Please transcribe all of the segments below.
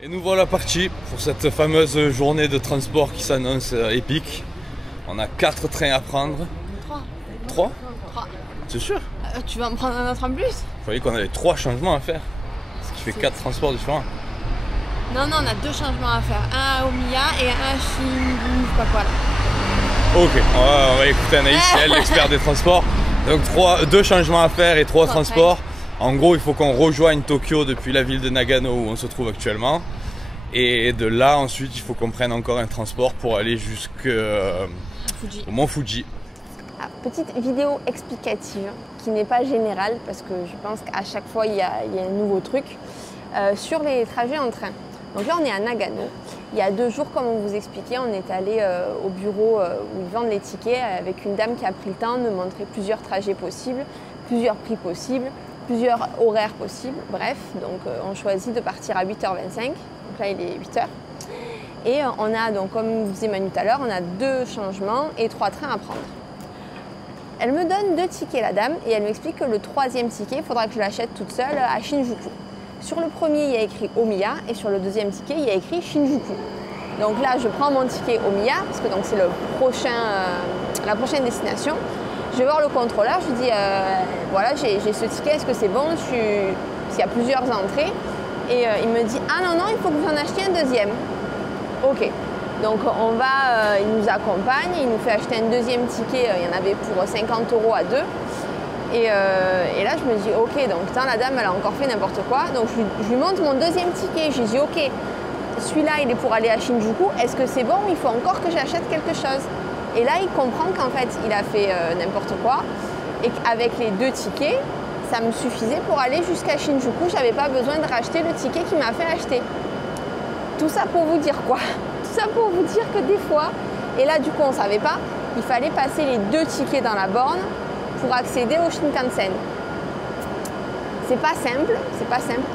Et nous voilà partis pour cette fameuse journée de transport qui s'annonce épique. On a 4 trains à prendre. 3. 3 3. C'est sûr? Tu vas me prendre un autre en plus? Il fallait qu'on avait 3 changements à faire. Ce qui fait 4 transports différents. Non, on a 2 changements à faire. Un à Omiya et un à Shinjuku, je sais pas quoi là. Ok, on va écouter Anaïs, c'est elle l'expert des transports. Donc 2 changements à faire et 3 transports. En gros, il faut qu'on rejoigne Tokyo depuis la ville de Nagano où on se trouve actuellement. Et de là, ensuite, il faut qu'on prenne encore un transport pour aller jusqu'au mont Fuji. Ah, petite vidéo explicative qui n'est pas générale parce que je pense qu'à chaque fois, il y a un nouveau truc sur les trajets en train. Donc là, on est à Nagano. Il y a 2 jours, comme on vous expliquait, on est allé au bureau où ils vendent les tickets avec une dame qui a pris le temps de montrer plusieurs trajets possibles, plusieurs prix possibles, plusieurs horaires possibles. Bref, donc on choisit de partir à 8h25. Donc là, il est 8h. Et on a, donc, comme vous disait Manu tout à l'heure, on a 2 changements et 3 trains à prendre. Elle me donne 2 tickets, la dame, et elle m'explique que le 3e ticket, il faudra que je l'achète toute seule à Shinjuku. Sur le premier, il y a écrit Omiya et sur le 2e ticket, il y a écrit Shinjuku. Donc là, je prends mon ticket Omiya parce que c'est la prochaine destination. Je vais voir le contrôleur, je lui dis voilà, j'ai ce ticket, est-ce que c'est bon? S'il y a plusieurs entrées. Et il me dit ah non, il faut que vous en achetiez un 2e. Ok. Donc il nous accompagne, il nous fait acheter un 2e ticket, il y en avait pour 50 € à 2. Et là, je me dis, ok, donc la dame, elle a encore fait n'importe quoi. Donc, je lui montre mon 2e ticket. Je lui dis, ok, celui-là, il est pour aller à Shinjuku. Est-ce que c'est bon? Il faut encore que j'achète quelque chose. Et là, il comprend qu'en fait, il a fait n'importe quoi. Et qu'avec les 2 tickets, ça me suffisait pour aller jusqu'à Shinjuku. Je n'avais pas besoin de racheter le ticket qu'il m'a fait acheter. Tout ça pour vous dire quoi? Tout ça pour vous dire que des fois, et là, du coup, on ne savait pas, il fallait passer les 2 tickets dans la borne pour accéder au Shinkansen. C'est pas simple.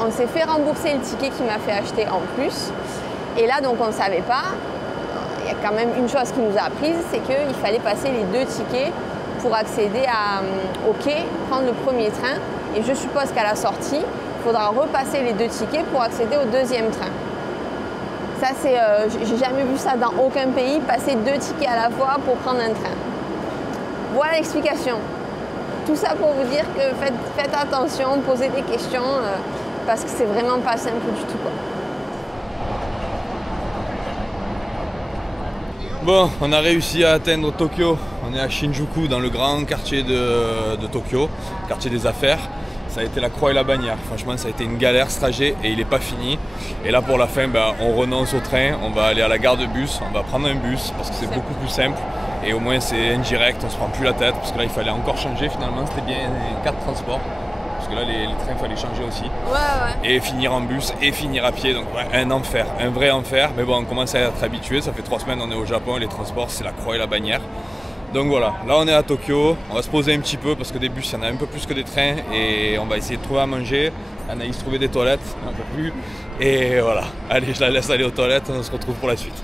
On s'est fait rembourser le ticket qu'il m'a fait acheter en plus. Et là, donc, on ne savait pas. Il y a quand même une chose qui nous a apprise, c'est qu'il fallait passer les 2 tickets pour accéder au quai, prendre le premier train. Et je suppose qu'à la sortie, il faudra repasser les 2 tickets pour accéder au 2e train. Ça, j'ai jamais vu ça dans aucun pays, passer 2 tickets à la fois pour prendre un train. Voilà l'explication. Tout ça pour vous dire que faites attention, posez des questions, parce que c'est vraiment pas simple du tout, quoi. Bon, on a réussi à atteindre Tokyo. On est à Shinjuku, dans le grand quartier de Tokyo, quartier des affaires. Ça a été la croix et la bannière. Franchement, ça a été une galère ce trajet et il n'est pas fini. Et là, pour la fin, on renonce au train. On va aller à la gare de bus. On va prendre un bus parce que c'est beaucoup plus simple. Et au moins, c'est indirect. On ne se prend plus la tête. Parce que là, il fallait encore changer finalement. C'était bien 4 transports. Parce que là, les trains, il fallait changer aussi. Ouais. Et finir en bus et finir à pied. Donc, ouais, un enfer. Un vrai enfer. Mais bon, on commence à être habitué. Ça fait 3 semaines qu'on est au Japon. Et les transports, c'est la croix et la bannière. Donc voilà, là on est à Tokyo, on va se poser un petit peu parce que des bus il y en a un peu plus que des trains et on va essayer de trouver à manger. Anaïs trouver des toilettes, un peu plus. Et voilà, allez je la laisse aller aux toilettes, on se retrouve pour la suite.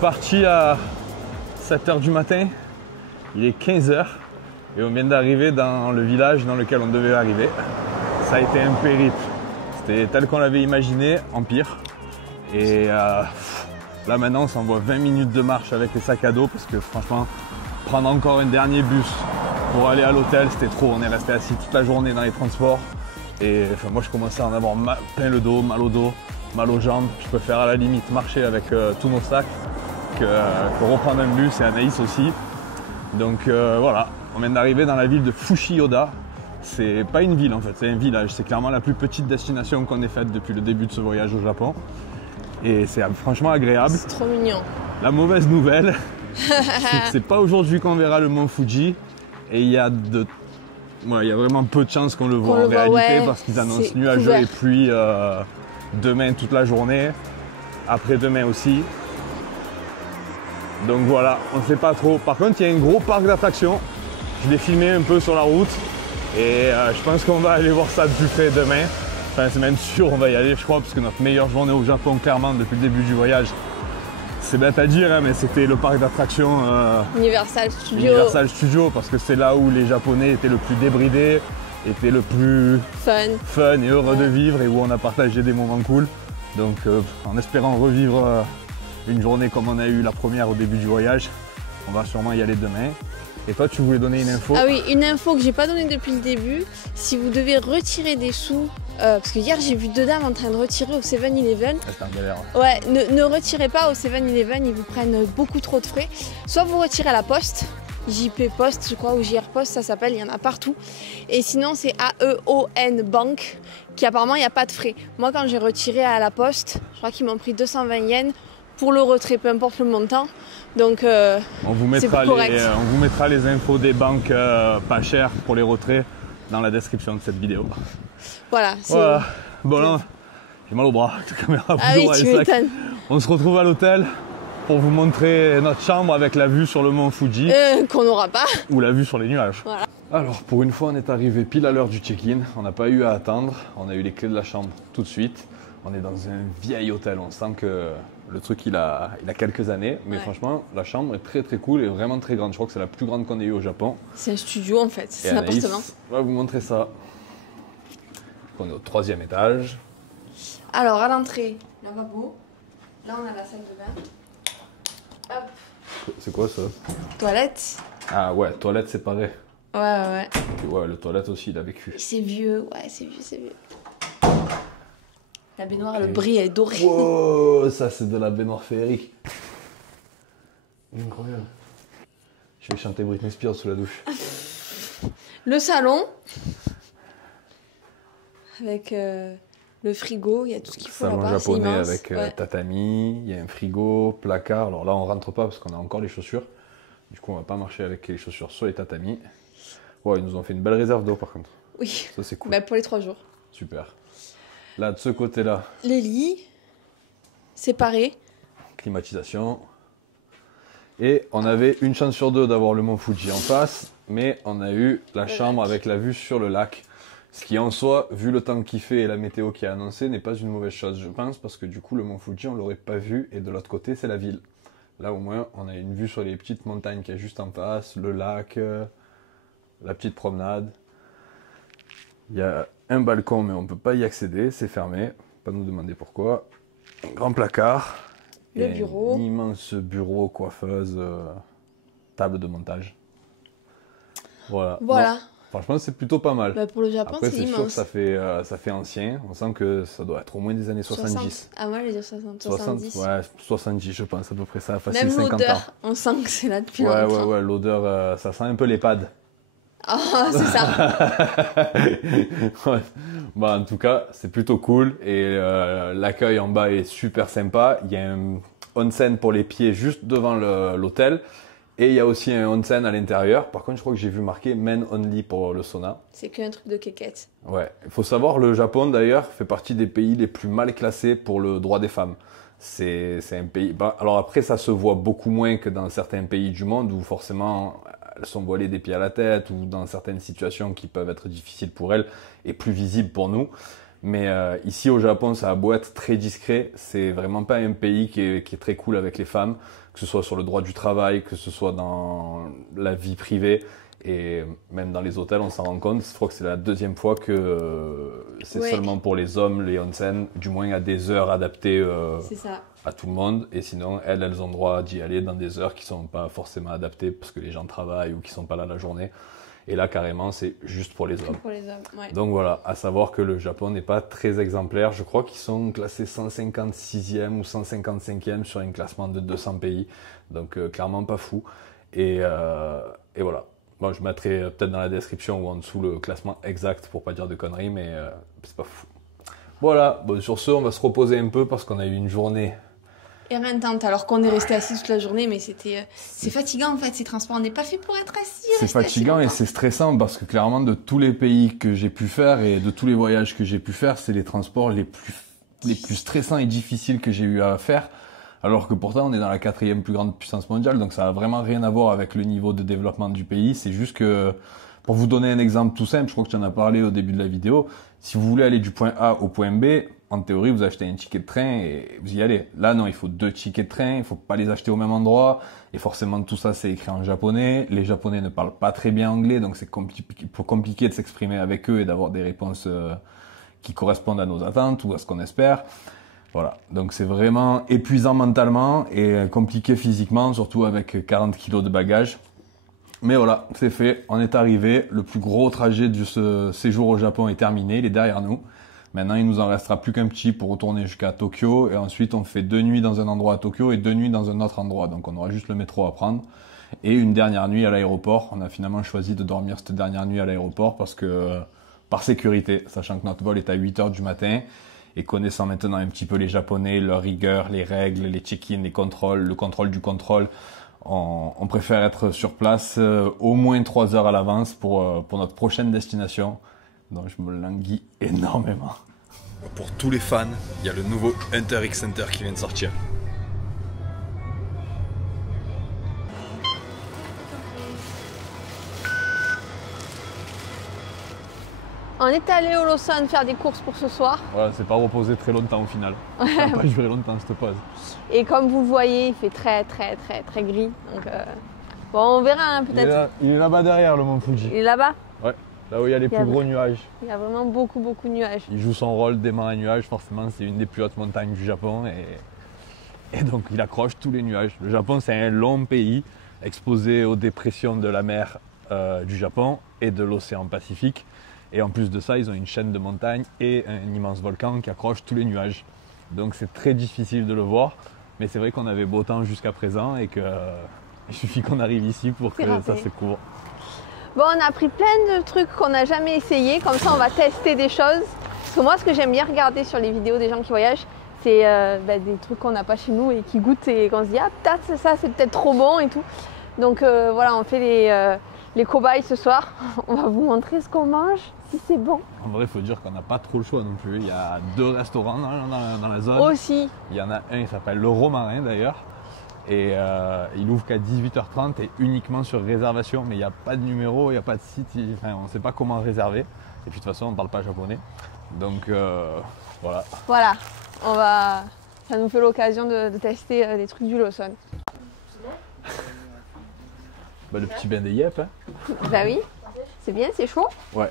Parti à 7h du matin, il est 15h et on vient d'arriver dans le village dans lequel on devait arriver. Ça a été un périple, c'était tel qu'on l'avait imaginé, en pire. Et là maintenant on s'envoie 20 minutes de marche avec les sacs à dos parce que franchement, prendre encore un dernier bus pour aller à l'hôtel c'était trop. On est resté assis toute la journée dans les transports et moi je commençais à en avoir plein le dos, mal au dos, mal aux jambes. Je préfère à la limite marcher avec tous nos sacs que reprendre un bus et Anaïs aussi. Donc voilà, on vient d'arriver dans la ville de Fushioda. C'est pas une ville en fait, c'est un village. C'est clairement la plus petite destination qu'on ait faite depuis le début de ce voyage au Japon. Et c'est franchement agréable. C'est trop mignon. La mauvaise nouvelle, c'est que c'est pas aujourd'hui qu'on verra le mont Fuji. Et il y a vraiment peu de chances qu'on le voit en réalité parce qu'ils annoncent nuageux et pluie demain toute la journée. après-demain aussi. Donc voilà, on ne sait pas trop. Par contre, il y a un gros parc d'attractions. Je l'ai filmé un peu sur la route et je pense qu'on va aller voir ça de plus près demain. Enfin, c'est même sûr, on va y aller, je crois, parce que notre meilleure journée au Japon, clairement, depuis le début du voyage, c'est bête à dire, hein, mais c'était le parc d'attractions Universal Studios. Universal Studios, parce que c'est là où les Japonais étaient le plus débridés, étaient le plus fun et heureux de vivre et où on a partagé des moments cool. Donc, en espérant revivre une journée comme on a eu la première au début du voyage, on va sûrement y aller demain. Et toi, tu voulais donner une info? Ah oui, une info que j'ai pas donnée depuis le début. Si vous devez retirer des sous, parce que hier j'ai vu deux dames en train de retirer au 7-Eleven. C'est un galère. Ouais, ne retirez pas au 7-Eleven, ils vous prennent beaucoup trop de frais. Soit vous retirez à la poste, JP Post, je crois, ou JR Post, ça s'appelle, il y en a partout. Et sinon, c'est AEON Bank, qui apparemment, il n'y a pas de frais. Moi, quand j'ai retiré à la poste, je crois qu'ils m'ont pris 220 yens pour le retrait, peu importe le montant. Donc, on vous mettra les infos des banques pas chères pour les retraits dans la description de cette vidéo. Voilà. Voilà. Bon, là, j'ai mal au bras. La caméra tu m'étonnes. On se retrouve à l'hôtel pour vous montrer notre chambre avec la vue sur le mont Fuji. Qu'on n'aura pas. Ou la vue sur les nuages. Voilà. Alors, pour une fois, on est arrivé pile à l'heure du check-in. On n'a pas eu à attendre. On a eu les clés de la chambre tout de suite. On est dans un vieil hôtel. On sent que le truc, il a quelques années. Mais franchement, la chambre est très très cool et vraiment très grande. Je crois que c'est la plus grande qu'on ait eue au Japon. C'est un studio en fait. C'est un appartement. On va vous montrer ça. On est au 3e étage. Alors, à l'entrée, lavabo. Là, on a la salle de bain. Hop. C'est quoi ça? Toilette. Ah ouais, toilette séparée. Ouais. Okay, ouais, le toilette aussi, il a vécu. C'est vieux, c'est vieux. La baignoire, le bris est doré. Wow, ça c'est de la baignoire féerique. Incroyable. Je vais chanter Britney Spears sous la douche. Le salon. Avec le frigo, il y a tout ce qu'il faut là-bas. Salon japonais avec tatami, il y a un frigo, placard. Alors là, on rentre pas parce qu'on a encore les chaussures. Du coup, on va pas marcher avec les chaussures sur les tatamis. Ouais, ils nous ont fait une belle réserve d'eau par contre. Oui. Ça, c'est cool. Bah, pour les 3 jours. Super. Là, de ce côté-là. Les lits, séparés. Climatisation. Et on avait une chance sur 2 d'avoir le mont Fuji en face, mais on a eu la chambre avec la vue sur le lac. Ce qui en soi, vu le temps qu'il fait et la météo qui est annoncée, n'est pas une mauvaise chose, je pense, parce que du coup, le mont Fuji, on ne l'aurait pas vu, et de l'autre côté, c'est la ville. Là, au moins, on a une vue sur les petites montagnes qu'il y a juste en face, le lac, la petite promenade. Il y a un balcon, mais on ne peut pas y accéder, c'est fermé. Pas nous demander pourquoi. Un grand placard. Le bureau. Un immense bureau, coiffeuse, table de montage. Voilà. Voilà. Non, franchement, c'est plutôt pas mal. Bah pour le Japon, c'est immense. Après, c'est sûr que ça fait ancien. On sent que ça doit être au moins des années 70. 60. Ah, moi, je vais dire 70. Ouais, 70, je pense, à peu près ça. Facile, même 50 l'odeur, ans. on sent que c'est là depuis longtemps. Ouais, l'odeur, ça sent un peu l'EHPAD. Oh, c'est ça. Ouais. Bah, en tout cas, c'est plutôt cool et l'accueil en bas est super sympa. Il y a un onsen pour les pieds juste devant l'hôtel et il y a aussi un onsen à l'intérieur. Par contre, je crois que j'ai vu marqué men only pour le sauna. C'est qu'un truc de quéquette. Ouais, il faut savoir, le Japon d'ailleurs fait partie des pays les plus mal classés pour le droit des femmes. C'est un pays. Bah, alors après, ça se voit beaucoup moins que dans certains pays du monde où forcément elles sont voilées des pieds à la tête ou dans certaines situations qui peuvent être difficiles pour elles et plus visibles pour nous. Mais ici au Japon, ça a beau être très discret, c'est vraiment pas un pays qui est très cool avec les femmes, que ce soit sur le droit du travail, que ce soit dans la vie privée. Et même dans les hôtels, on s'en rend compte. Je crois que c'est la 2e fois que c'est seulement pour les hommes, les onsen, du moins à des heures adaptées à tout le monde. Et sinon, elles ont droit d'y aller dans des heures qui ne sont pas forcément adaptées parce que les gens travaillent ou qui ne sont pas là la journée. Et là, carrément, c'est juste pour les hommes. Pour les hommes, ouais. Donc voilà, à savoir que le Japon n'est pas très exemplaire. Je crois qu'ils sont classés 156e ou 155e sur un classement de 200 pays. Donc clairement pas fou. Et voilà. Bon, je mettrai peut-être dans la description ou en dessous le classement exact pour pas dire de conneries, mais c'est pas fou. Voilà, bon, sur ce, on va se reposer un peu parce qu'on a eu une journée éreintante, alors qu'on est resté assis toute la journée, mais c'est fatigant en fait, ces transports, on n'est pas fait pour être assis. C'est fatigant et c'est stressant parce que clairement de tous les pays que j'ai pu faire et de tous les voyages que j'ai pu faire, c'est les transports les plus les plus stressants et difficiles que j'ai eu à faire. Alors que pourtant, on est dans la 4e plus grande puissance mondiale, donc ça a vraiment rien à voir avec le niveau de développement du pays. C'est juste que, pour vous donner un exemple tout simple, je crois que tu en as parlé au début de la vidéo, si vous voulez aller du point A au point B, en théorie, vous achetez un ticket de train et vous y allez. Là, non, il faut 2 tickets de train, il faut pas les acheter au même endroit, et forcément, tout ça, c'est écrit en japonais. Les Japonais ne parlent pas très bien anglais, donc c'est compliqué de s'exprimer avec eux et d'avoir des réponses qui correspondent à nos attentes ou à ce qu'on espère. Voilà, donc c'est vraiment épuisant mentalement et compliqué physiquement, surtout avec 40 kilos de bagages. Mais voilà, c'est fait, on est arrivé, le plus gros trajet de ce séjour au Japon est terminé, il est derrière nous. Maintenant, il nous en restera plus qu'un petit pour retourner jusqu'à Tokyo et ensuite on fait 2 nuits dans un endroit à Tokyo et 2 nuits dans un autre endroit. Donc on aura juste le métro à prendre et une dernière nuit à l'aéroport. On a finalement choisi de dormir cette dernière nuit à l'aéroport parce que par sécurité, sachant que notre vol est à 8h du matin. Et connaissant maintenant un petit peu les Japonais, leur rigueur, les règles, les check-in, les contrôles, le contrôle du contrôle, on préfère être sur place au moins 3 heures à l'avance pour notre prochaine destination. Donc je me languis énormément. Pour tous les fans, il y a le nouveau Hunter X Hunter qui vient de sortir. On est allé au Lawson faire des courses pour ce soir. Voilà, c'est pas reposé très longtemps au final. Ça n'a pas duré longtemps cette pause. Et comme vous le voyez, il fait très gris. Donc bon, on verra hein, peut-être. Il est là-bas derrière le mont Fuji. Il est là-bas? Ouais, là où il y a les plus gros nuages. Il y a vraiment beaucoup de nuages. Il joue son rôle d'aimant à nuages, forcément c'est une des plus hautes montagnes du Japon et donc il accroche tous les nuages. Le Japon c'est un long pays exposé aux dépressions de la mer du Japon et de l'océan Pacifique. Et en plus de ça, ils ont une chaîne de montagnes et un immense volcan qui accroche tous les nuages. Donc c'est très difficile de le voir, mais c'est vrai qu'on avait beau temps jusqu'à présent et qu'il suffit qu'on arrive ici pour que ça se couvre. Bon, on a appris plein de trucs qu'on n'a jamais essayé, comme ça on va tester des choses. Parce que moi, ce que j'aime bien regarder sur les vidéos des gens qui voyagent, c'est des trucs qu'on n'a pas chez nous et qui goûtent et qu'on se dit « Ah, peut-être ça, c'est peut-être trop bon et tout ». Donc voilà, on fait les cobayes ce soir. On va vous montrer ce qu'on mange, si c'est bon. En vrai, il faut dire qu'on n'a pas trop le choix non plus. Il y a 2 restaurants dans la zone. Aussi. Il y en a un, il s'appelle le Romarin d'ailleurs. Et il ouvre qu'à 18h30 et uniquement sur réservation. Mais il n'y a pas de numéro, il n'y a pas de site. Enfin, on ne sait pas comment réserver. Et puis de toute façon, on ne parle pas japonais. Donc voilà. Voilà, ça nous fait l'occasion de tester des trucs du Lawson. Bah, le petit bain des yep. Hein. Bah oui, c'est bien, c'est chaud. Ouais.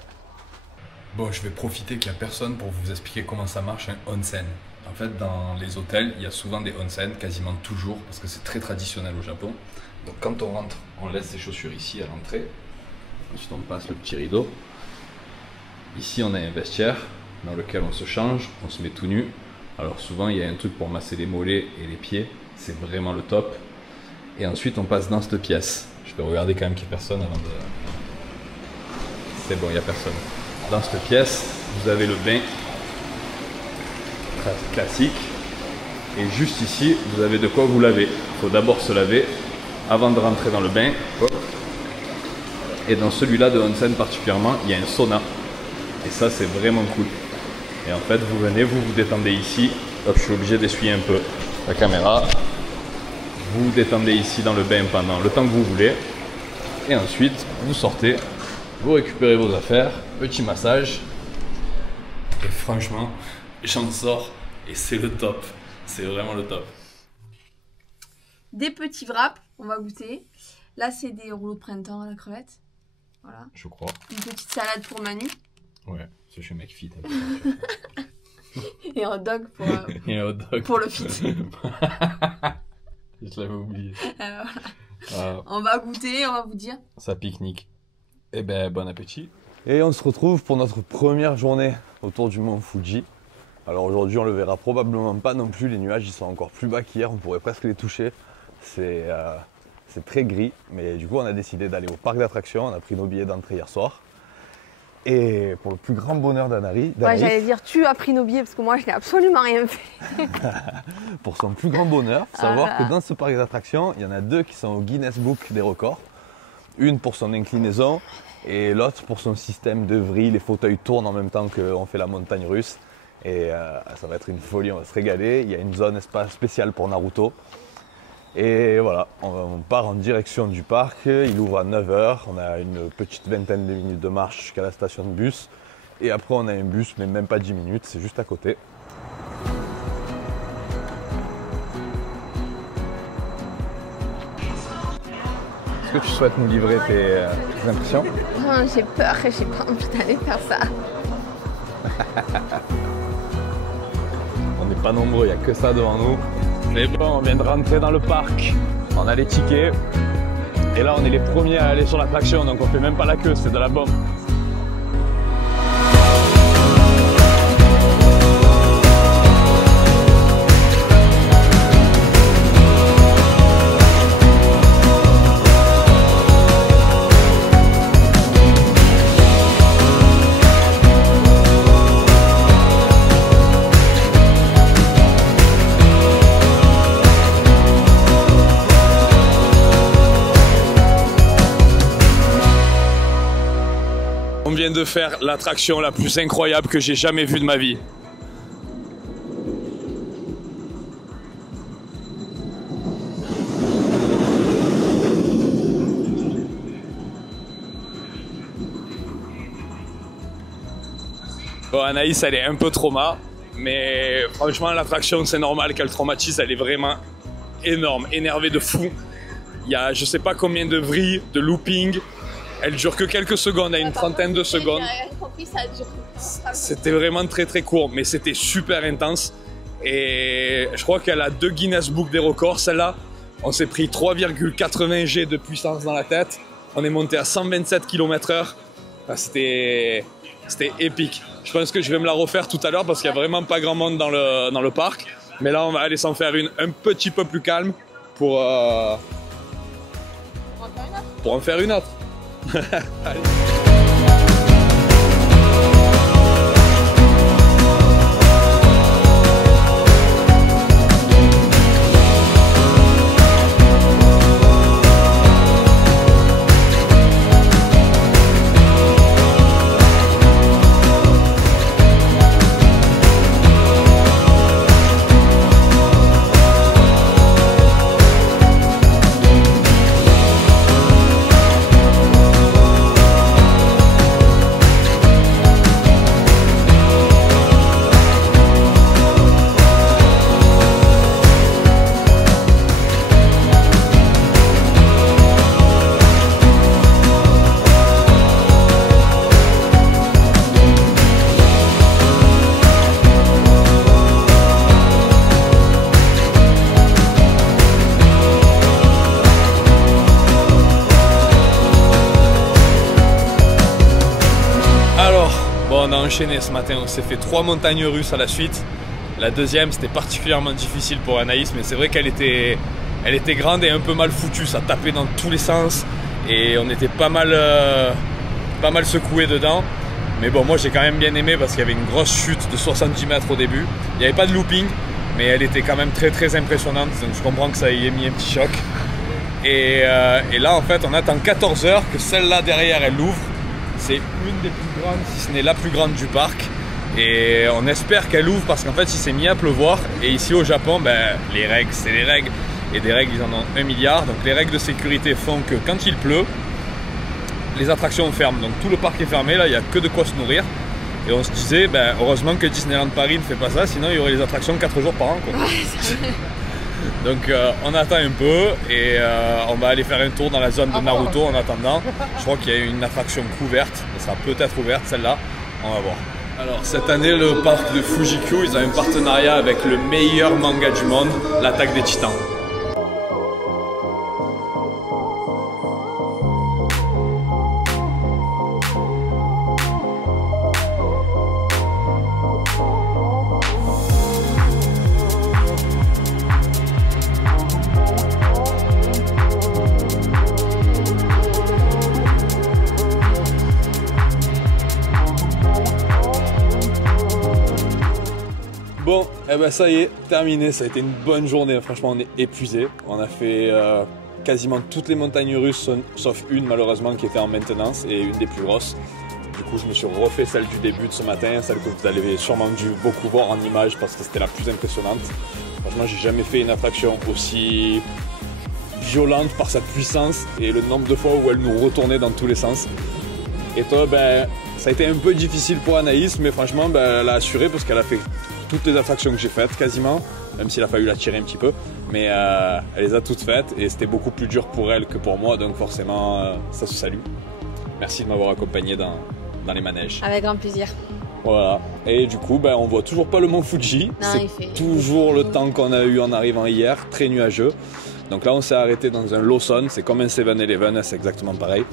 Bon, je vais profiter qu'il n'y a personne pour vous expliquer comment ça marche un onsen. En fait, dans les hôtels, il y a souvent des onsen, quasiment toujours, parce que c'est très traditionnel au Japon. Donc quand on rentre, on laisse ses chaussures ici à l'entrée. Ensuite, on passe le petit rideau. Ici, on a un vestiaire dans lequel on se change, on se met tout nu. Alors souvent, il y a un truc pour masser les mollets et les pieds. C'est vraiment le top. Et ensuite, on passe dans cette pièce. Je vais regarder quand même qu'il n'y a personne avant de... C'est bon, il n'y a personne. Dans cette pièce, vous avez le bain classique. Et juste ici, vous avez de quoi vous laver. Il faut d'abord se laver avant de rentrer dans le bain. Et dans celui-là de onsen particulièrement, il y a un sauna. Et ça, c'est vraiment cool. Et en fait, vous venez, vous vous détendez ici. Hop, je suis obligé d'essuyer un peu la caméra. Vous vous détendez ici dans le bain pendant le temps que vous voulez. Et ensuite, vous sortez, vous récupérez vos affaires, petit massage. Et franchement, j'en sors et c'est le top. C'est vraiment le top. Des petits wraps, on va goûter. Là, c'est des rouleaux de printemps à la crevette. Voilà. Je crois. Une petite salade pour Manu. Ouais, je suis un mec fit. Et un hot dog pour, et un hot dog. pour le fit. Je l'avais oublié. Voilà. On va goûter, on va vous dire. Ça pique-nique. Eh ben, bon appétit. Et on se retrouve pour notre première journée autour du mont Fuji. Alors aujourd'hui, on le verra probablement pas non plus. Les nuages, ils sont encore plus bas qu'hier. On pourrait presque les toucher. C'est très gris. Mais du coup, on a décidé d'aller au parc d'attractions. On a pris nos billets d'entrée hier soir. Et pour le plus grand bonheur d'Anaïs... Ouais, j'allais dire, tu as pris nos billets parce que moi, je n'ai absolument rien fait. Pour son plus grand bonheur, il faut savoir que dans ce parc d'attractions, il y en a 2 qui sont au Guinness Book des records. Une pour son inclinaison et l'autre pour son système de vrille. Les fauteuils tournent en même temps qu'on fait la montagne russe. Et ça va être une folie, on va se régaler. Il y a une zone espace spéciale pour Naruto. Et voilà, on part en direction du parc. Il ouvre à 9 h. On a une petite vingtaine de minutes de marche jusqu'à la station de bus. Et après, on a un bus, mais même pas 10 minutes, c'est juste à côté. Est-ce que tu souhaites nous livrer tes impressions? Non, j'ai peur et j'ai pas envie d'aller faire ça. On n'est pas nombreux, il n'y a que ça devant nous. Mais bon, on vient de rentrer dans le parc. On a les tickets. Et là, on est les premiers à aller sur l'attraction, donc on fait même pas la queue, c'est de la bombe. On vient de faire l'attraction la plus incroyable que j'ai jamais vue de ma vie. Bon, Anaïs, elle est un peu trauma, mais franchement, l'attraction, c'est normal qu'elle traumatise, elle est vraiment énorme, énervée de fou. Il y a je sais pas combien de vrilles, de looping. Elle dure que quelques secondes, à une trentaine de secondes. C'était vraiment très très court, mais c'était super intense. Et je crois qu'elle a 2 Guinness Book des records, celle-là. On s'est pris 3,80 G de puissance dans la tête. On est monté à 127 km/h. Enfin, c'était épique. Je pense que je vais me la refaire tout à l'heure parce qu'il n'y a vraiment pas grand monde dans le parc. Mais là, on va aller s'en faire une un petit peu plus calme pour en faire une autre. Allez. On a enchaîné ce matin, on s'est fait 3 montagnes russes à la suite. La deuxième, c'était particulièrement difficile pour Anaïs, mais c'est vrai qu'elle était grande et un peu mal foutue, ça tapait dans tous les sens et on était pas mal secoué dedans. Mais bon, moi j'ai quand même bien aimé parce qu'il y avait une grosse chute de 70 mètres au début. Il n'y avait pas de looping, mais elle était quand même très très impressionnante, donc je comprends que ça y ait mis un petit choc. Et là en fait, on attend 14 h que celle-là derrière elle l'ouvre. C'est une des plus grandes, si ce n'est la plus grande du parc. Et on espère qu'elle ouvre parce qu'en fait il s'est mis à pleuvoir. Et ici au Japon, ben, les règles, c'est les règles. Et des règles, ils en ont 1 milliard. Donc les règles de sécurité font que quand il pleut, les attractions ferment. Donc tout le parc est fermé, là il n'y a que de quoi se nourrir. Et on se disait, ben, heureusement que Disneyland Paris ne fait pas ça, sinon il y aurait les attractions 4 jours par an, quoi. Donc on attend un peu et on va aller faire un tour dans la zone de Naruto en attendant. Je crois qu'il y a une attraction couverte, elle sera peut-être ouverte celle-là, on va voir. Alors cette année le parc de Fuji-Q, ils ont un partenariat avec le meilleur manga du monde, l'Attaque des Titans. Bon, eh ben ça y est, terminé, ça a été une bonne journée, franchement on est épuisé. On a fait quasiment toutes les montagnes russes, sauf une malheureusement qui était en maintenance et une des plus grosses. Du coup, je me suis refait celle du début de ce matin, celle que vous avez sûrement dû beaucoup voir en image parce que c'était la plus impressionnante. Franchement, j'ai jamais fait une attraction aussi violente par sa puissance et le nombre de fois où elle nous retournait dans tous les sens. Et toi, ça a été un peu difficile pour Anaïs, mais franchement, elle a assuré parce qu'elle a fait toutes les attractions que j'ai faites quasiment, même s'il a fallu la tirer un petit peu. Mais elle les a toutes faites et c'était beaucoup plus dur pour elle que pour moi, donc forcément, ça se salue. Merci de m'avoir accompagné dans les manèges. Avec grand plaisir. Voilà. Et du coup, on voit toujours pas le mont Fuji. C'est toujours le temps qu'on a eu en arrivant hier, très nuageux. Donc là, on s'est arrêté dans un Lawson, c'est comme un 7-Eleven, c'est exactement pareil.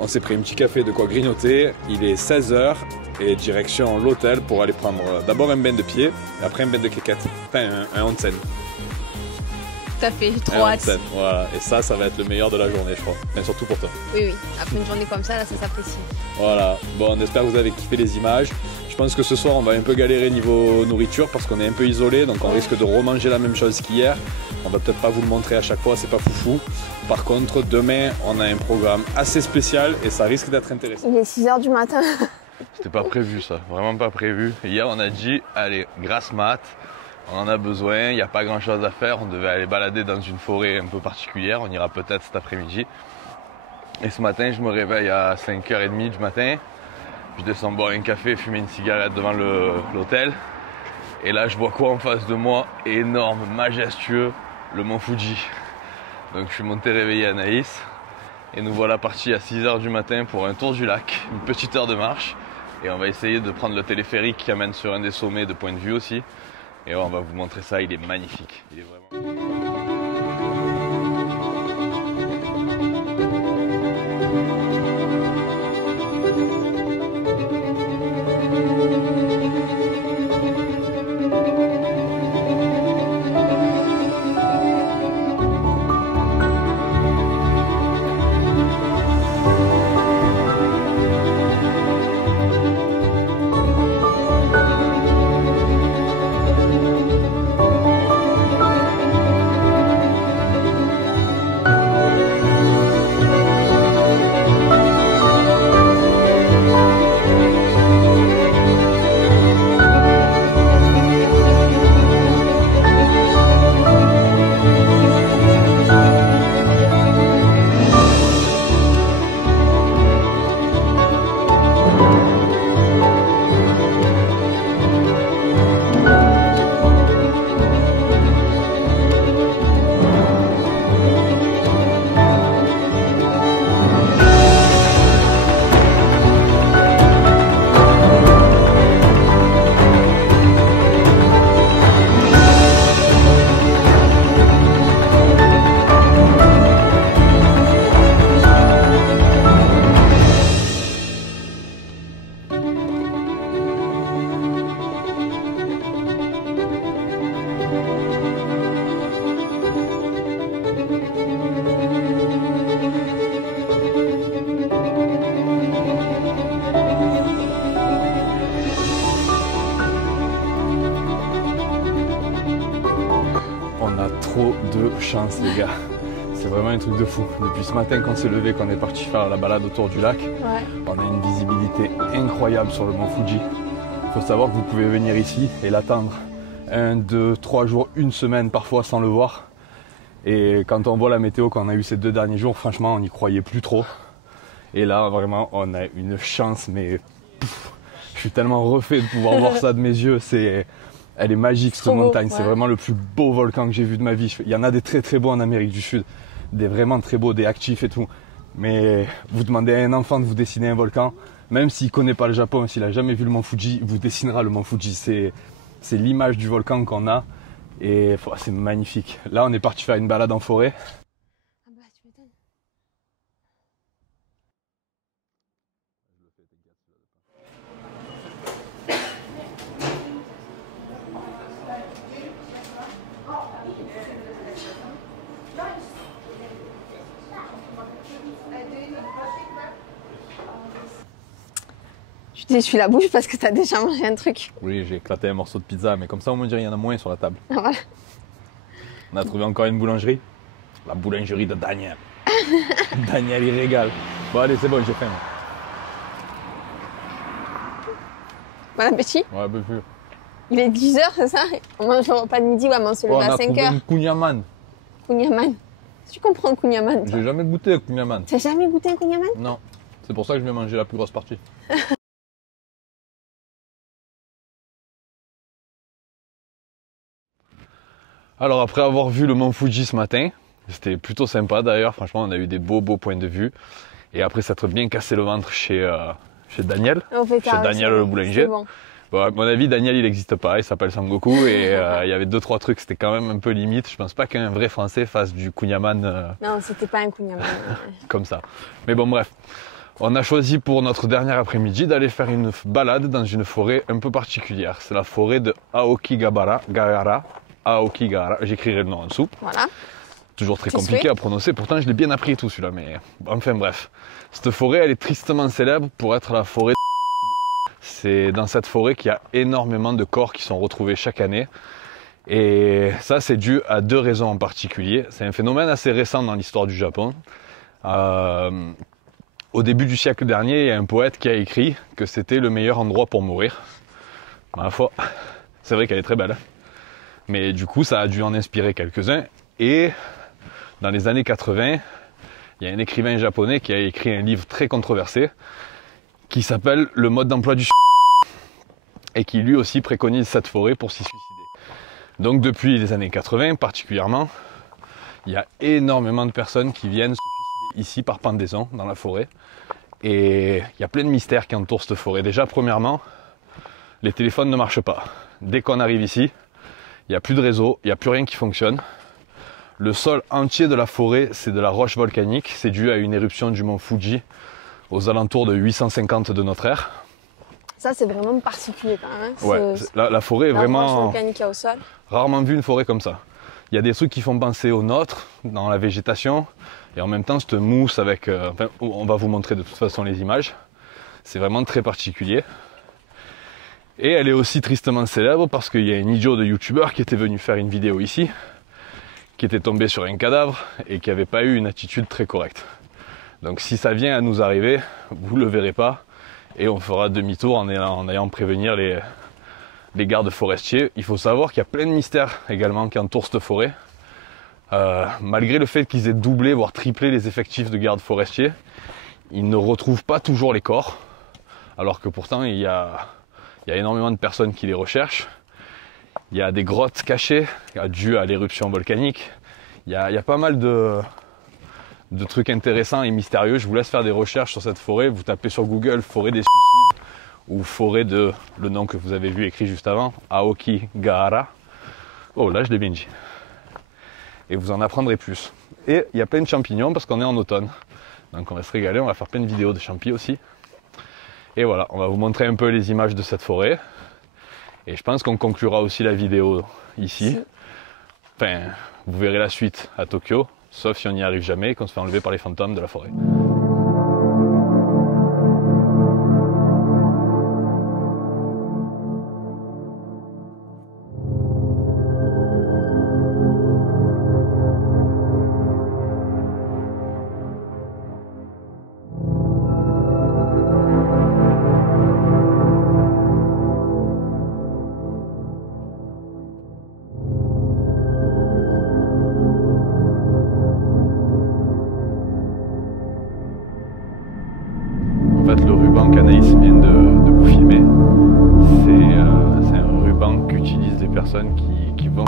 On s'est pris un petit café de quoi grignoter. Il est 16 h et direction l'hôtel pour aller prendre d'abord un bain de pied et après un bain de quéquette. Enfin, un onsen. Tout à fait, trop hâte. Voilà, et ça va être le meilleur de la journée, je crois. Mais surtout pour toi. Oui, après une journée comme ça, là, ça s'apprécie. Voilà, bon, on espère que vous avez kiffé les images. Je pense que ce soir, on va un peu galérer niveau nourriture parce qu'on est un peu isolé, donc on risque de remanger la même chose qu'hier. On va peut-être pas vous le montrer à chaque fois, c'est pas foufou. Par contre, demain, on a un programme assez spécial et ça risque d'être intéressant. Il est 6 h du matin. C'était pas prévu ça, vraiment pas prévu. Hier, on a dit, allez, grasse mat. On en a besoin, il n'y a pas grand chose à faire, on devait aller balader dans une forêt un peu particulière, on ira peut-être cet après-midi. Et ce matin, je me réveille à 5 h 30 du matin, je descends boire un café, fumer une cigarette devant l'hôtel. Et là, je vois quoi en face de moi? Énorme, majestueux, le mont Fuji. Donc je suis monté réveiller Anaïs et nous voilà partis à 6 h du matin pour un tour du lac, une petite heure de marche. Et on va essayer de prendre le téléphérique qui amène sur un des sommets de point de vue aussi. Et on va vous montrer ça, il est magnifique. Il est vraiment... trop de chance les gars. C'est vraiment un truc de fou. Depuis ce matin qu'on s'est levé, qu'on est parti faire la balade autour du lac, on a une visibilité incroyable sur le mont Fuji. Il faut savoir que vous pouvez venir ici et l'attendre 1, 2, 3 jours, une semaine parfois sans le voir. Et quand on voit la météo qu'on a eu ces 2 derniers jours, franchement on n'y croyait plus trop. Et là vraiment on a une chance, mais je suis tellement refait de pouvoir voir ça de mes yeux. Elle est magique cette montagne, c'est vraiment le plus beau volcan que j'ai vu de ma vie. Il y en a des très très beaux en Amérique du Sud, des vraiment très beaux, des actifs et tout. Mais vous demandez à un enfant de vous dessiner un volcan, même s'il ne connaît pas le Japon, s'il n'a jamais vu le mont Fuji, il vous dessinera le mont Fuji. C'est l'image du volcan qu'on a et c'est magnifique. Là on est parti faire une balade en forêt. Tu t'essuies la bouche parce que t'as déjà mangé un truc. Oui, j'ai éclaté un morceau de pizza, mais comme ça, on me dirait qu'il y en a moins sur la table. Voilà. On a trouvé encore une boulangerie. La boulangerie de Daniel. Daniel, il régale. Bon, allez, c'est bon, j'ai faim. Bon appétit. Ouais, bah plus. Il est 10h, c'est ça? On mange le repas de midi, ouais, mais on se lève à 5h. Kunyaman. Kunyaman. Tu comprends Kunyaman? J'ai jamais goûté Kunyaman. Tu n'as jamais goûté un Kunyaman? Non. C'est pour ça que je vais manger la plus grosse partie. Alors après avoir vu le mont Fuji ce matin, c'était plutôt sympa d'ailleurs, franchement on a eu des beaux points de vue. Et après s'être bien cassé le ventre chez Daniel, chez Daniel le boulanger. Bon. Bon, à mon avis Daniel il n'existe pas, il s'appelle Sangoku et il y avait 2-3 trucs, c'était quand même un peu limite. Je pense pas qu'un vrai français fasse du kunyaman Non, c'était pas un kunyaman. comme ça. Mais bon bref, on a choisi pour notre dernier après-midi d'aller faire une balade dans une forêt un peu particulière. C'est la forêt de Aokigahara. Aokigahara, j'écrirai le nom en dessous. Voilà. Toujours très compliqué à prononcer, pourtant je l'ai bien appris tout celui-là, mais enfin bref. Cette forêt, elle est tristement célèbre pour être la forêt de... C'est dans cette forêt qu'il y a énormément de corps qui sont retrouvés chaque année. Et ça, c'est dû à 2 raisons en particulier. C'est un phénomène assez récent dans l'histoire du Japon. Au début du siècle dernier, il y a un poète qui a écrit que c'était le meilleur endroit pour mourir. Ma foi, c'est vrai qu'elle est très belle. Mais du coup, ça a dû en inspirer quelques-uns. Et dans les années 80, il y a un écrivain japonais qui a écrit un livre très controversé qui s'appelle Le mode d'emploi du et qui lui aussi préconise cette forêt pour s'y suicider. Donc depuis les années 80 particulièrement, il y a énormément de personnes qui viennent se suicider ici par pendaison dans la forêt. Et il y a plein de mystères qui entourent cette forêt. Déjà premièrement, les téléphones ne marchent pas. Dès qu'on arrive ici, il n'y a plus de réseau, il n'y a plus rien qui fonctionne. Le sol entier de la forêt, c'est de la roche volcanique. C'est dû à une éruption du mont Fuji aux alentours de 850 de notre ère. Ça, c'est vraiment particulier quand même. Hein. Ouais, la forêt est vraiment... La roche volcanique au sol. Rarement vu une forêt comme ça. Il y a des trucs qui font penser aux nôtres dans la végétation. Et en même temps, cette mousse avec... enfin, on va vous montrer de toute façon les images. C'est vraiment très particulier. Et elle est aussi tristement célèbre parce qu'il y a un idiot de youtubeur qui était venu faire une vidéo ici, qui était tombé sur un cadavre et qui n'avait pas eu une attitude très correcte. Donc si ça vient à nous arriver, vous ne le verrez pas et on fera demi-tour en ayant prévenir les gardes forestiers. Il faut savoir qu'il y a plein de mystères également qui entourent cette forêt. Malgré le fait qu'ils aient doublé, voire triplé les effectifs de gardes forestiers, ils ne retrouvent pas toujours les corps, alors que pourtant il y a énormément de personnes qui les recherchent. Il y a des grottes cachées, dues à l'éruption volcanique. Il y a pas mal de trucs intéressants et mystérieux. Je vous laisse faire des recherches sur cette forêt. Vous tapez sur Google forêt des suicides ou forêt de le nom que vous avez vu écrit juste avant, Aokigahara. Oh là je l'ai bien dit. Et vous en apprendrez plus. Et il y a plein de champignons parce qu'on est en automne. Donc on va se régaler, on va faire plein de vidéos de champignons aussi. Et voilà, on va vous montrer un peu les images de cette forêt. Et je pense qu'on conclura aussi la vidéo ici. Enfin, vous verrez la suite à Tokyo, sauf si on n'y arrive jamais et qu'on se fait enlever par les fantômes de la forêt. En fait, le ruban qu'Anaïs vient de vous filmer, c'est un ruban qu'utilisent les personnes qui vont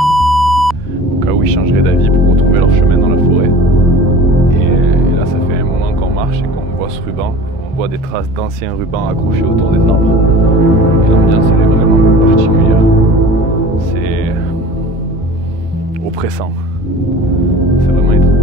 au cas où ils changeraient d'avis pour retrouver leur chemin dans la forêt. Et là, ça fait un moment qu'on marche et qu'on voit ce ruban. On voit des traces d'anciens rubans accrochés autour des arbres. Et l'ambiance, elle est vraiment particulière. C'est oppressant. C'est vraiment étrange.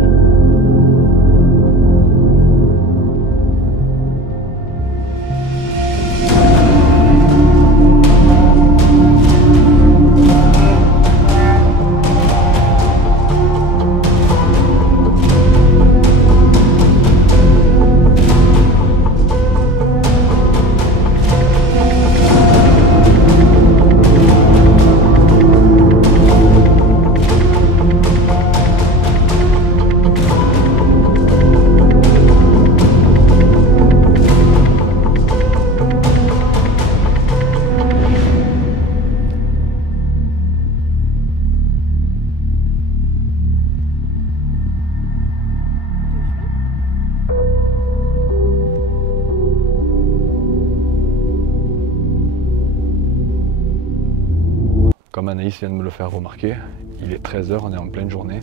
Anaïs vient de me le faire remarquer, il est 13 h, on est en pleine journée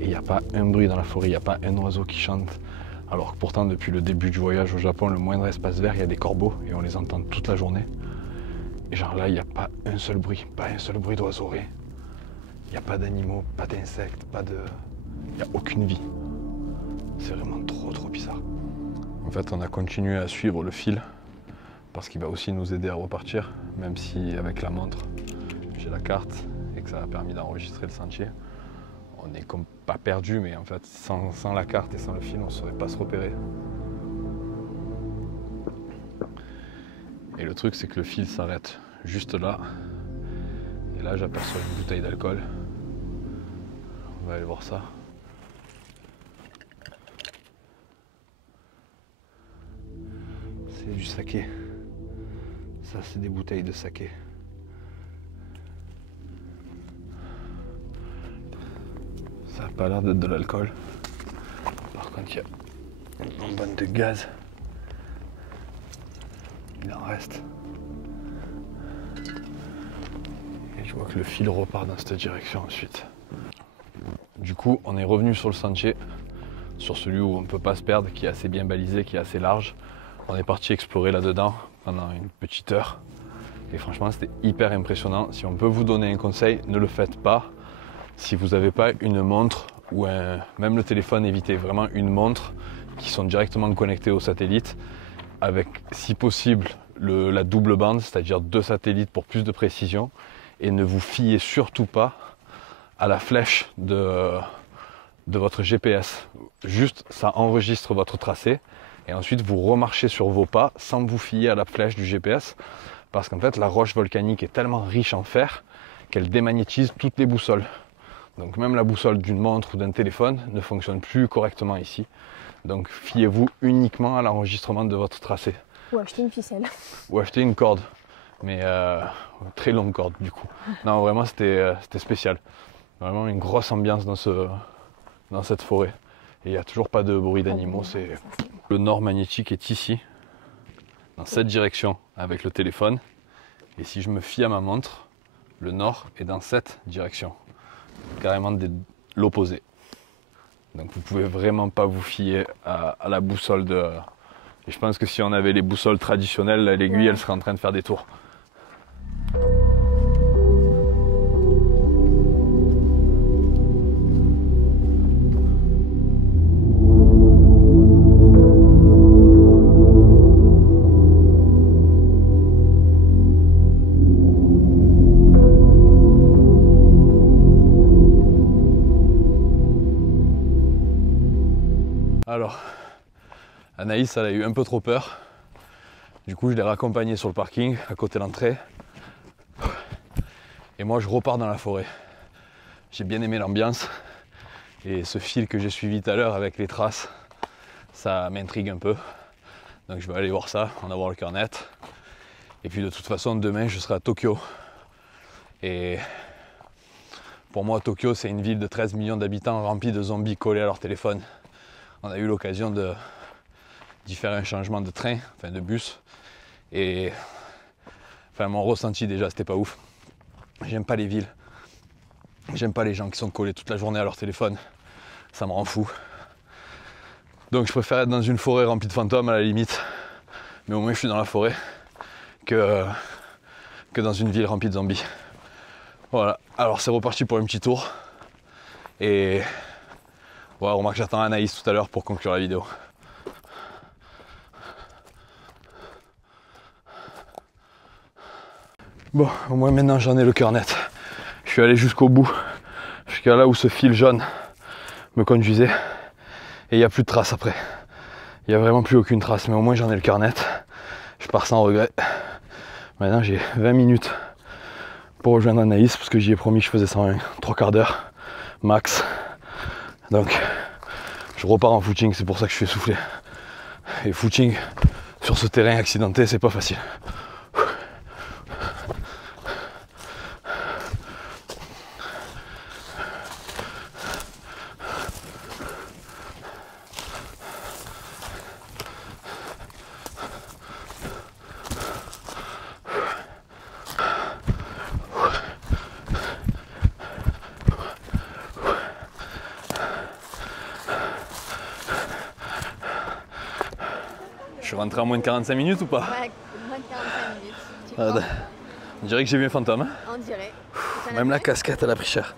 et il n'y a pas un bruit dans la forêt, il n'y a pas un oiseau qui chante. Alors que pourtant depuis le début du voyage au Japon, le moindre espace vert, il y a des corbeaux et on les entend toute la journée. Et genre là, il n'y a pas un seul bruit, pas un seul bruit d'oiseau. Il n'y a pas d'animaux, pas d'insectes, il n'y a aucune vie. C'est vraiment trop bizarre. En fait, on a continué à suivre le fil parce qu'il va aussi nous aider à repartir, même si avec la montre, j'ai la carte et que ça a permis d'enregistrer le sentier. On n'est comme pas perdu, mais en fait, sans la carte et sans le fil, on ne saurait pas se repérer. Et le truc, c'est que le fil s'arrête juste là. Et là, j'aperçois une bouteille d'alcool. On va aller voir ça. C'est du saké. Ça, c'est des bouteilles de saké. Ça n'a pas l'air d'être de l'alcool. Par contre, il y a une bonbonne de gaz. Il en reste. Et je vois que le fil repart dans cette direction ensuite. Du coup, on est revenu sur le sentier, sur celui où on ne peut pas se perdre, qui est assez bien balisé, qui est assez large. On est parti explorer là-dedans pendant une petite heure. Et franchement, c'était hyper impressionnant. Si on peut vous donner un conseil, ne le faites pas. Si vous n'avez pas une montre ou même le téléphone, évitez vraiment une montre qui sont directement connectées au satellite avec, si possible, la double bande, c'est-à-dire 2 satellites pour plus de précision. Et ne vous fiez surtout pas à la flèche de votre GPS. Juste, ça enregistre votre tracé et ensuite vous remarchez sur vos pas sans vous fier à la flèche du GPS parce qu'en fait, la roche volcanique est tellement riche en fer qu'elle démagnétise toutes les boussoles. Donc même la boussole d'une montre ou d'un téléphone ne fonctionne plus correctement ici. Donc fiez-vous uniquement à l'enregistrement de votre tracé. Ou acheter une ficelle. Ou acheter une corde, mais très longue corde du coup. Non, vraiment c'était spécial. Vraiment une grosse ambiance dans cette forêt. Et il n'y a toujours pas de bruit d'animaux. Le nord magnétique est ici, dans cette direction avec le téléphone. Et si je me fie à ma montre, le nord est dans cette direction. Carrément l'opposé. Donc vous pouvez vraiment pas vous fier à la boussole Et je pense que si on avait les boussoles traditionnelles, l'aiguille elle serait en train de faire des tours. Alors, Anaïs, elle a eu un peu trop peur. Du coup, je l'ai raccompagnée sur le parking, à côté de l'entrée. Et moi, je repars dans la forêt. J'ai bien aimé l'ambiance. Et ce fil que j'ai suivi tout à l'heure avec les traces, ça m'intrigue un peu. Donc je vais aller voir ça, en avoir le cœur net. Et puis de toute façon, demain, je serai à Tokyo. Et pour moi, Tokyo, c'est une ville de 13 millions d'habitants remplie de zombies collés à leur téléphone. On a eu l'occasion d'y faire un changement de train, enfin de bus. Et enfin, mon ressenti déjà, c'était pas ouf. J'aime pas les villes. J'aime pas les gens qui sont collés toute la journée à leur téléphone. Ça me rend fou. Donc je préfère être dans une forêt remplie de fantômes à la limite. Mais au moins je suis dans la forêt que dans une ville remplie de zombies. Voilà, alors c'est reparti pour un petit tour. Et ouais, remarque, j'attends Anaïs tout à l'heure pour conclure la vidéo. Bon, au moins maintenant j'en ai le cœur net. Je suis allé jusqu'au bout, jusqu'à là où ce fil jaune me conduisait. Et il n'y a plus de traces après. Il n'y a vraiment plus aucune trace, mais au moins j'en ai le cœur net. Je pars sans regret. Maintenant j'ai 20 minutes pour rejoindre Anaïs, parce que j'y ai promis que je faisais ça en 3/4 d'heure max. Donc je repars en footing, c'est pour ça que je suis essoufflé. Et footing sur ce terrain accidenté, c'est pas facile. suis rentré en moins de 45 minutes ou pas? Ouais, moins de 45 minutes. On dirait que j'ai vu un fantôme. Hein. On dirait. Même la casquette, elle a pris cher.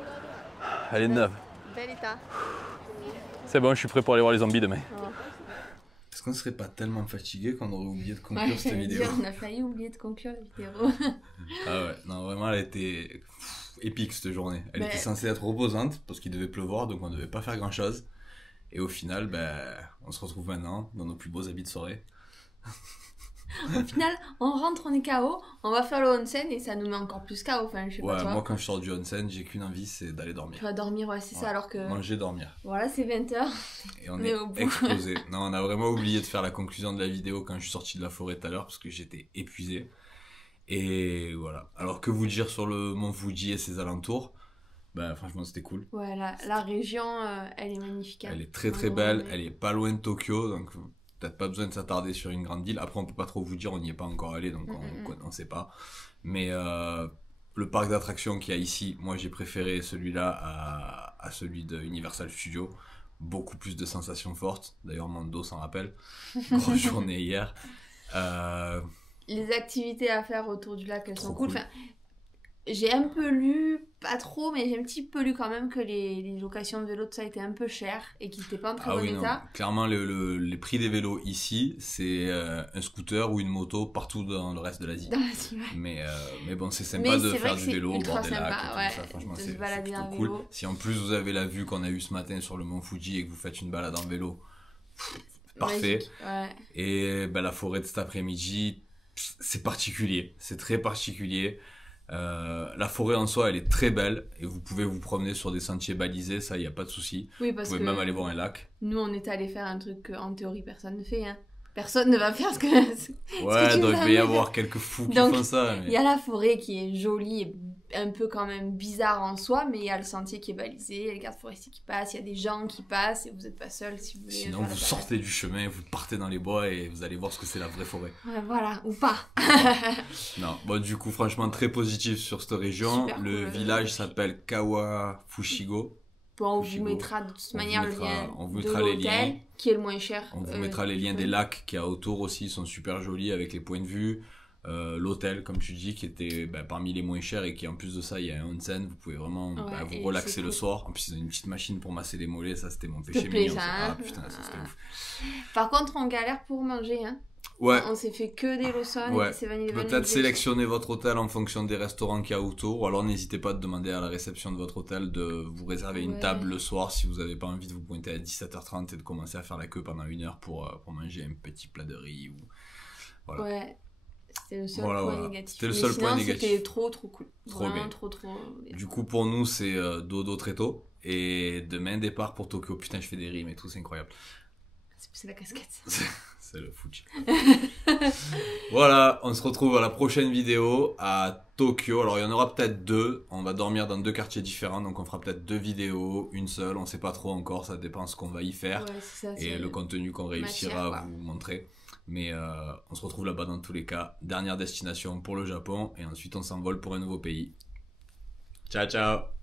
Elle est neuve. Bel état. C'est bon, je suis prêt pour aller voir les zombies demain. Oh. Est-ce qu'on serait pas tellement fatigué qu'on aurait oublié de conclure cette vidéo? On a failli oublier de conclure la vidéo. Ah ouais, non vraiment elle était épique cette journée. Elle était censée être reposante parce qu'il devait pleuvoir donc on devait pas faire grand chose. Et au final, on se retrouve maintenant dans nos plus beaux habits de soirée. Au final, on rentre, on est KO, on va faire le onsen et ça nous met encore plus KO. Enfin, je sais pas toi. Moi quand je sors du onsen, j'ai qu'une envie, c'est d'aller dormir. Tu vas dormir, ouais, c'est ça alors que... Manger, dormir. Voilà, c'est 20h. Et on est explosé. Non, on a vraiment oublié de faire la conclusion de la vidéo quand je suis sorti de la forêt tout à l'heure parce que j'étais épuisé. Et voilà. Alors que vous dire sur le mont Fuji et ses alentours, franchement c'était cool. Ouais, la région, elle est magnifique. Elle est très très belle, elle est pas loin de Tokyo, donc peut-être pas besoin de s'attarder sur une grande ville. Après on peut pas trop vous dire, on n'y est pas encore allé, donc on sait pas. Mais le parc d'attractions qu'il y a ici, moi j'ai préféré celui-là à celui de Universal Studios. Beaucoup plus de sensations fortes, d'ailleurs mon dos s'en rappelle. Grosse journée hier. Les activités à faire autour du lac, elles sont cool. Enfin, j'ai un peu lu, pas trop, mais j'ai un petit peu lu quand même que les locations de vélos, tout ça était un peu cher et qu'ils n'étaient pas en très bon état. Non. Clairement, les prix des vélos ici, c'est un scooter ou une moto partout dans le reste de l'Asie. Dans l'Asie, ouais. Mais bon, c'est sympa de faire du vélo au bord des lacs. Ouais, ça, franchement, c'est plutôt cool. Si en plus vous avez la vue qu'on a eue ce matin sur le mont Fuji et que vous faites une balade en vélo, parfait. Magique, ouais. Et la forêt de cet après-midi, c'est particulier. C'est très particulier. La forêt en soi elle est très belle et vous pouvez vous promener sur des sentiers balisés, ça il n'y a pas de souci. Oui, parce vous pouvez même aller voir un lac. Nous on est allé faire un truc qu'en théorie personne ne fait, hein. Personne ne va faire ce que ouais, donc il va y avoir quelques fous qui font ça. Il y a la forêt qui est jolie et un peu quand même bizarre en soi, mais il y a le sentier qui est balisé, il y a les gardes forestiers qui passent, il y a des gens qui passent et vous n'êtes pas seul si vous voulez. Sinon vous sortez du chemin, vous partez dans les bois et vous allez voir ce que c'est la vraie forêt. Ouais, voilà, ou pas. Non, bon du coup franchement très positif sur cette région. Super le village s'appelle Kawafushigo. Bon, on vous mettra de toute manière le lien de l'hôtel qui est le moins cher. On vous mettra les liens des lacs qu'il y a autour aussi, ils sont super jolis avec les points de vue. L'hôtel, comme tu dis, qui était parmi les moins chers et qui en plus de ça, il y a un onsen, vous pouvez vraiment vous relaxer le soir. En plus, ils ont une petite machine pour masser les mollets, ça c'était mon péché mignon. Ah putain, ça c'était ouf. Par contre, on galère pour manger, hein. Ouais. On s'est fait que des Lawson. Ouais. Peut-être sélectionner votre hôtel en fonction des restaurants qu'il y a autour. Ou alors n'hésitez pas à demander à la réception de votre hôtel de vous réserver une table le soir si vous n'avez pas envie de vous pointer à 17h30 et de commencer à faire la queue pendant 1 heure pour manger un petit plat de riz. Voilà. Ouais. C'était le seul point négatif. C'était le seul point négatif. C'était trop cool. Trop bien. Trop bien. Du coup, pour nous, c'est dodo très tôt. Et demain, départ pour Tokyo. Putain, je fais des rimes et tout, c'est incroyable. C'est la casquette. C'est le Fuji. Voilà, on se retrouve à la prochaine vidéo à Tokyo. Alors il y en aura peut-être 2. On va dormir dans 2 quartiers différents. Donc on fera peut-être 2 vidéos, une seule. On sait pas trop encore, ça dépend ce qu'on va y faire. Ouais, ça, et le contenu qu'on réussira à vous montrer. Mais on se retrouve là-bas dans tous les cas. Dernière destination pour le Japon. Et ensuite on s'envole pour un nouveau pays. Ciao ciao.